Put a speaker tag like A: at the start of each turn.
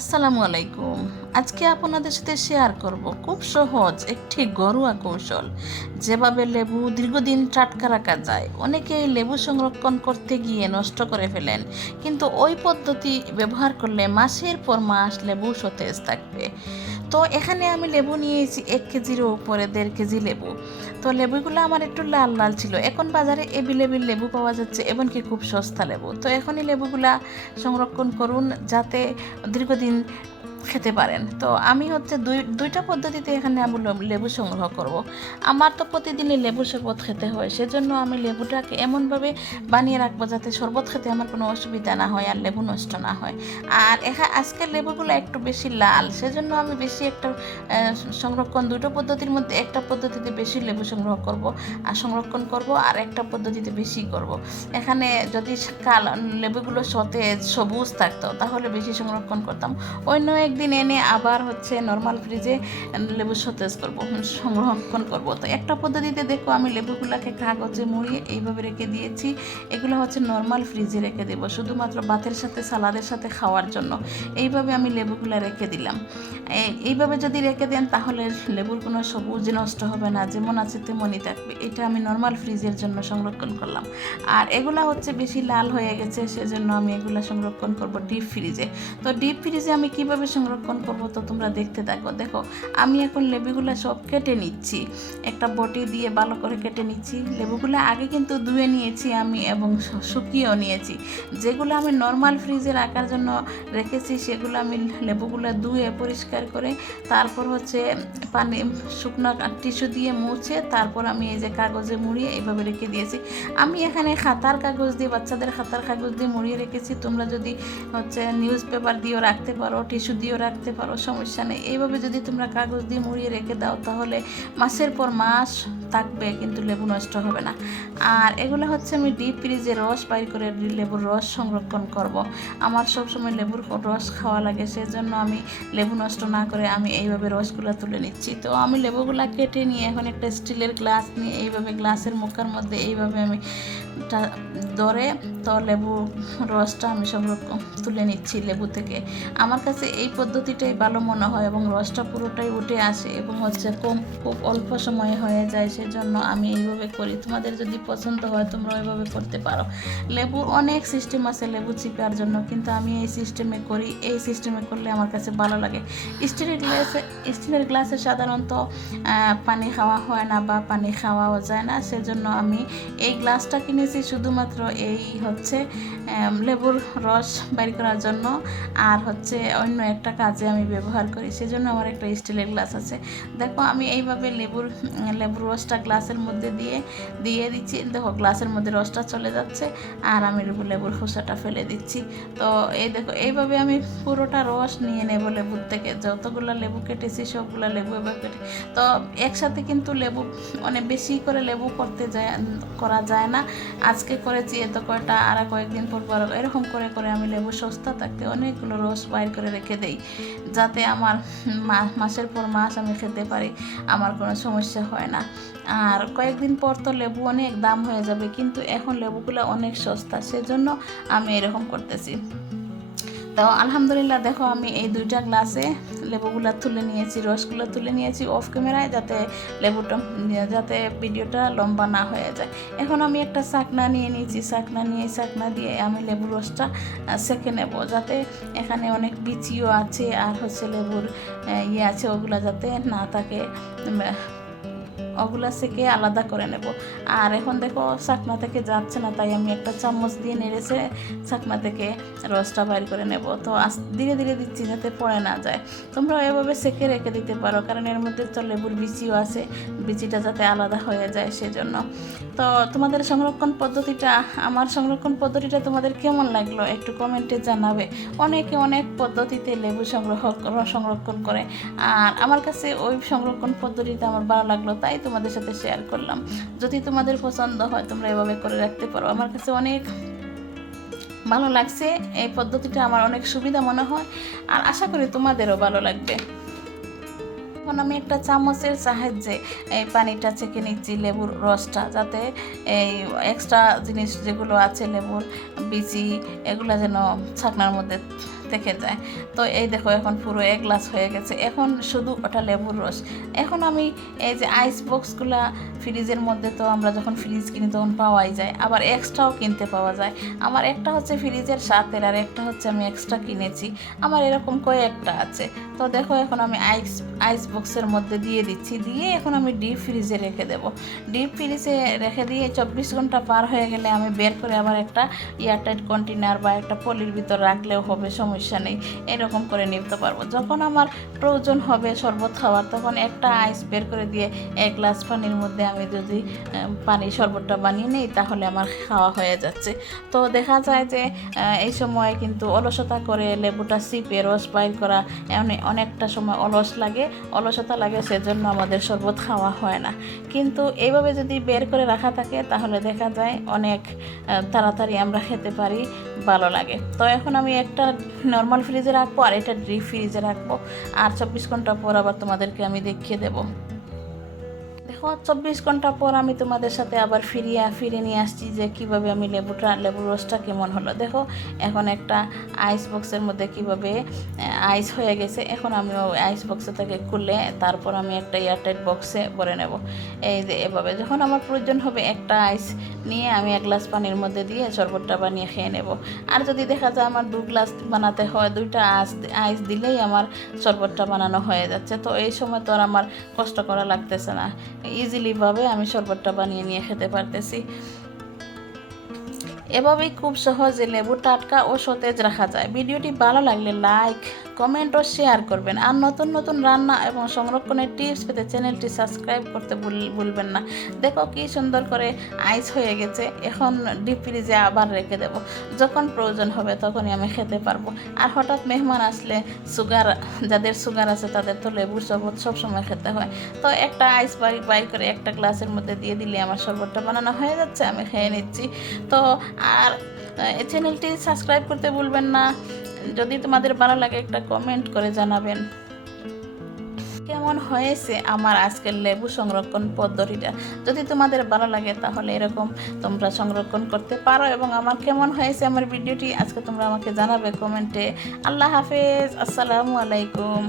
A: আসসালামু আলাইকুম। আজকে আপনাদের সাথে শেয়ার করব খুব সহজ একটি ঘরোয়া কৌশল। যেভাবে লেবু দীর্ঘদিন টাটকা রাখা যায়, অনেকেই লেবু সংরক্ষণ করতে গিয়ে নষ্ট করে ফেলেন। কিন্তু ওই পদ্ধতি ব্যবহার করলে মাসের পর মাস লেবু সতেজ থাকবে। তো এখানে আমি লেবু নিয়েছি এক কেজির উপরে, দেড় কেজি লেবু। তো লেবুগুলো আমার একটু লাল লাল ছিল। এখন বাজারে এবিলেবিল লেবু পাওয়া যাচ্ছে, এমনকি খুব সস্তা লেবু। তো এখনই লেবুগুলা সংরক্ষণ করুন যাতে দীর্ঘদিন খেতে পারেন। তো আমি হচ্ছে দুই, দুইটা পদ্ধতিতে এখানে আমি লেবু- সংগ্রহ করব। আমার তো প্রতিদিনই লেবু শরবত খেতে হয়, সেজন্য আমি লেবুটাকে এমনভাবে বানিয়ে রাখব যাতে শরবত খেতে আমার কোনো অসুবিধা না হয় আর লেবু নষ্ট না হয়। আর এখা, আজকের লেবুগুলো একটু বেশি লাল, সেজন্য আমি বেশি একটা সংরক্ষণ, দুটো পদ্ধতির মধ্যে একটা পদ্ধতিতে বেশি লেবু সংগ্রহ করব, আর সংরক্ষণ করব, আর একটা পদ্ধতিতে বেশি করব। এখানে যদি কাল, লেবুগুলো সতেজ, সবুজ থাকতো, তাহলে বেশি সংরক্ষণ করতাম। অন্য একদিন এনে আবার হচ্ছে নর্মাল ফ্রিজে লেবু সতেজ করব সংরক্ষণ করব। তো একটা পদ্ধতিতে দেখো আমি লেবুগুলোকে কাগজে মুড়িয়ে এইভাবে রেখে দিয়েছি। এগুলো হচ্ছে নর্মাল ফ্রিজে রেখে দেবো, শুধুমাত্র ভাতের সাথে, সালাদের সাথে খাওয়ার জন্য। এইভাবে আমি লেবুগুলো রেখে দিলাম। এইভাবে যদি রেখে দেন তাহলে লেবুর কোনো সবুজ নষ্ট হবে না, যেমন আছে তেমনই থাকবে। এটা আমি নর্মাল ফ্রিজের জন্য সংরক্ষণ করলাম। আর এগুলা হচ্ছে বেশি লাল হয়ে গেছে, সেজন্য আমি এগুলা সংরক্ষণ করব ডিপ ফ্রিজে তো ডিপ ফ্রিজে আমি কীভাবে সংরক্ষণ করব তো তোমরা দেখতে থাকো। দেখো, আমি এখন লেবুগুলা সব কেটে নিচ্ছি। একটা বটি দিয়ে ভালো করে কেটে নিচ্ছি। লেবুগুলো আগে কিন্তু ধুয়ে নিয়েছি আমি এবং শুকিয়েও নিয়েছি। যেগুলো আমি নর্মাল ফ্রিজে রাখার জন্য রেখেছি, সেগুলো আমি লেবুগুলো ধুয়ে পরিষ্কার করে তারপর হচ্ছে পানি, শুকনো টিস্যু দিয়ে মুছে তারপর আমি এই যে কাগজে মুড়িয়ে এইভাবে রেখে দিয়েছি। আমি এখানে খাতার কাগজ দিয়ে, বাচ্চাদের খাতার কাগজ দিয়ে মুড়িয়ে রেখেছি। তোমরা যদি হচ্ছে নিউজ পেপার দিয়েও রাখতে পারো টিস্যু দিয়েও রাখতে পারো, সমস্যা নেই। এইভাবে যদি তোমরা কাগজ দিয়ে মুড়িয়ে রেখে দাও, তাহলে মাসের পর মাস থাকবে, কিন্তু লেবু নষ্ট হবে না। আর এগুলো হচ্ছে আমি ডিপ ফ্রিজে রস বাইর করে লেবুর রস সংরক্ষণ করব। আমার সব সময় লেবুর রস খাওয়া লাগে, সেজন্য আমি লেবু নষ্ট না করে আমি এইভাবে রসগুলো তুলে নিচ্ছি। তো আমি লেবুগুলো কেটে নিয়ে এখন একটা স্টিলের গ্লাস নিয়ে এইভাবে গ্লাসের মুখার মধ্যে এইভাবে আমি ধরে, তো লেবু রসটা আমি সংরক্ষণ তুলে নিচ্ছি লেবু থেকে। আমার কাছে এই পদ্ধতিটাই ভালো মনে হয় এবং রসটা পুরোটাই উঠে আসে এবং হচ্ছে কম, খুব অল্প সময়ে হয়ে যায় সেজন্য আমি এইভাবে করি। তোমাদের যদি পছন্দ হয় তোমরা ওইভাবে করতে পারো। লেবুর অনেক সিস্টেম আছে লেবু চিপার জন্য, কিন্তু আমি এই সিস্টেমে করি। এই সিস্টেমে করলে আমার কাছে ভালো লাগে। স্টিলের গ্লাসে স্টিলের গ্লাসে সাধারণত পানি খাওয়া হয় না বা পানি খাওয়াও যায় না। সেজন্য আমি এই গ্লাসটা কিনেছি শুধুমাত্র এই হচ্ছে লেবুর রস বাইর করার জন্য। আর হচ্ছে অন্য একটা কাজে আমি ব্যবহার করি, সেজন্য আমার একটা স্টিলের গ্লাস আছে। দেখো, আমি এইভাবে লেবুর লেবুর রসটা গ্লাসের মধ্যে দিয়ে দিয়ে দিচ্ছি। দেখো, গ্লাসের মধ্যে রসটা চলে যাচ্ছে আর আমি লেবু, লেবুর খোসাটা ফেলে দিচ্ছি। তো এই দেখো, এইভাবে আমি পুরোটা রস নিয়ে নেব লেবুর থেকে। যতগুলো লেবু কেটেছি, সবগুলো লেবু এবার কেটে, তো একসাথে কিন্তু লেবু অনেক বেশি করে লেবু করতে যায়, করা যায় না। আজকে করেছি, এত কয়টা, আর কয়েকদিন পর পর এরকম করে করে আমি লেবু সস্তা থাকতে অনেকগুলো রস বাইর করে রেখে দেই। যাতে আমার মাসের পর মাস আমি খেতে পারি, আমার কোনো সমস্যা হয় না। আর কয়েকদিন পর তো লেবু অনেক দাম হয়ে যাবে, কিন্তু এখন লেবুগুলো অনেক সস্তা, সেজন্য আমি এরকম করতেছি। তো আলহামদুলিল্লাহ দেখো আমি এই দুইটা গ্লাসে লেবুগুলো তুলে নিয়েছি, রসগুলো তুলে নিয়েছি অফ ক্যামেরায় যাতে লেবুটা, যাতে ভিডিওটা লম্বা না হয়ে যায়। এখন আমি একটা চাকনা নিয়ে নিয়েছি চাকনা নিয়ে চাকনা দিয়ে আমি লেবুর রসটা সেঁকে নেব যাতে এখানে অনেক বিচিও আছে আর হচ্ছে লেবুর ইয়ে আছে, ওগুলো যাতে না থাকে ওগুলা সেকে আলাদা করে নেব। আর এখন দেখো চাকনা থেকে যাচ্ছে না, তাই আমি একটা চামচ দিয়ে নেড়েছে চাকমা থেকে রসটা বাইর করে নেব। তো ধীরে ধীরে দিচ্ছি যাতে পড়ে না যায়। তোমরা এভাবে সেকে রেখে দিতে পারো, কারণ এর মধ্যে তো লেবুর বিচিও আছে, বিচিটা যাতে আলাদা হয়ে যায় সেজন্য। তো তোমাদের সংরক্ষণ পদ্ধতিটা, আমার সংরক্ষণ পদ্ধতিটা তোমাদের কেমন লাগল একটু কমেন্টে জানাবে। অনেকে অনেক পদ্ধতিতে লেবু সংগ্রহ, সংরক্ষণ করে। আর আমার কাছে ওই সংরক্ষণ পদ্ধতিটা আমার ভালো লাগল, তাই তোমাদের সাথে শেয়ার করলাম। যদি তোমাদের পছন্দ হয়, তোমরা এভাবে করে রাখতে পারো। আমার কাছে অনেক ভালো লাগছে। এই পদ্ধতিটা আমার অনেক সুবিধা মনে হয়। আর আশা করি তোমাদেরও ভালো লাগবে। এখন আমি একটা চামচের সাহায্যে এই পানিটা ছেঁকে নিচ্ছি, লেবুর রসটা, যাতে এই এক্সট্রা জিনিস যেগুলো আছে, লেবুর, বিচি, এগুলো যেন ছাকনার মধ্যে থেকে যায়। তো এই দেখো এখন পুরো এক গ্লাস হয়ে গেছে। এখন শুধু ওটা লেবুর রস। এখন আমি এই যে আইস বক্সগুলা ফ্রিজের মধ্যে তো আমরা যখন ফ্রিজ কিনি তখন পাওয়াই যায়। আবার এক্সট্রাও কিনতে পাওয়া যায়। আমার একটা হচ্ছে ফ্রিজের সাথের আর একটা হচ্ছে আমি এক্সট্রা কিনেছি। আমার এরকম কয়েকটা আছে। তো দেখো এখন আমি আইস আইস বক্সের মধ্যে দিয়ে দিচ্ছি। দিয়ে এখন আমি ডিপ ফ্রিজে রেখে দেবো। ডিপ ফ্রিজে রেখে দিয়ে চব্বিশ ঘণ্টা পার হয়ে গেলে আমি বের করে আবার একটা এয়ারটাইট কন্টেনার বা একটা পলির ভিতর রাখলেও হবে, সমস্যা নেই। এরকম করে নিতে পারব। যখন আমার প্রয়োজন হবে শরবত খাওয়ার, তখন একটা আইস বের করে দিয়ে এক গ্লাস পানির মধ্যে আমি যদি পানি শরবতটা বানিয়ে নিই, তাহলে আমার খাওয়া হয়ে যাচ্ছে। তো দেখা যায় যে এই সময় কিন্তু অলসতা করে লেবুটা সিপে, রস বাইর করা অনেকটা সময় অলস লাগে। অলসতা লাগে সেজন্য আমাদের শরবত খাওয়া হয় না। কিন্তু এইভাবে যদি বের করে রাখা থাকে, তাহলে দেখা যায় অনেক তাড়াতাড়ি আমরা খেতে পারি, ভালো লাগে। তো এখন আমি একটা নর্মাল ফ্রিজে রাখব আর এটা ডিপ ফ্রিজে রাখব। আর চব্বিশ ঘণ্টা পর আবার তোমাদেরকে আমি দেখিয়ে দেবো। চব্বিশ ঘণ্টা পর আমি তোমাদের সাথে আবার ফিরিয়ে ফিরে নিয়ে আসছি যে কীভাবে আমি লেবুটা লেবুর রসটা কেমন হলো। দেখো, এখন একটা আইস বক্সের মধ্যে কীভাবে আইস হয়ে গেছে। এখন আমি আইস বক্সে থেকে খুলে তারপর আমি একটা এয়ারটাইট বক্সে ভরে নেব। এই যে এভাবে। যখন আমার প্রয়োজন হবে একটা আইস নিয়ে আমি এক গ্লাস পানির মধ্যে দিয়ে শরবতটা বানিয়ে খেয়ে নেব। আর যদি দেখা যায় আমার দু গ্লাস বানাতে হয়, দুইটা আইস আইস দিলেই আমার শরবতটা বানানো হয়ে যাচ্ছে। তো এই সময় তো আর আমার কষ্ট করা লাগতেছে না। ইজিলিভাবে আমি শরবতটা বানিয়ে নিয়ে খেতে পারতেছি। এভাবেই খুব সহজে লেবু টাটকা ও সতেজ রাখা যায়। ভিডিওটি ভালো লাগলে লাইক কমেন্ট ও শেয়ার করবেন। আর নতুন নতুন রান্না এবং সংরক্ষণের টিপস পেতে চ্যানেলটি সাবস্ক্রাইব করতে ভুল- ভুলবেন না। দেখো কি সুন্দর করে আইস হয়ে গেছে। এখন ডিপ ফ্রিজে আবার রেখে দেব। যখন প্রয়োজন হবে তখনই আমি খেতে পারব। আর হঠাৎ মেহমান আসলে সুগার যাদের সুগার আছে তাদের তো লেবুর শরবত সবসময় খেতে হয়। তো একটা আইস বাই বাই করে একটা গ্লাসের মধ্যে দিয়ে দিলে আমার শরবতটা বানানো হয়ে যাচ্ছে, আমি খেয়ে নিচ্ছি। তো আর চ্যানেলটি সাবস্ক্রাইব করতে ভুলবেন না। যদি তোমাদের ভালো লাগে একটা কমেন্ট করে জানাবেন। কেমন হয়েছে আমার আজকের লেবু সংরক্ষণ পদ্ধতিটা? যদি তোমাদের ভালো লাগে তাহলে এরকম তোমরা সংরক্ষণ করতে পারো এবং আমার কেমন হয়েছে আমার ভিডিওটি আজকে তোমরা আমাকে জানাবে কমেন্টে আল্লাহ হাফেজ, আসসালামু আলাইকুম।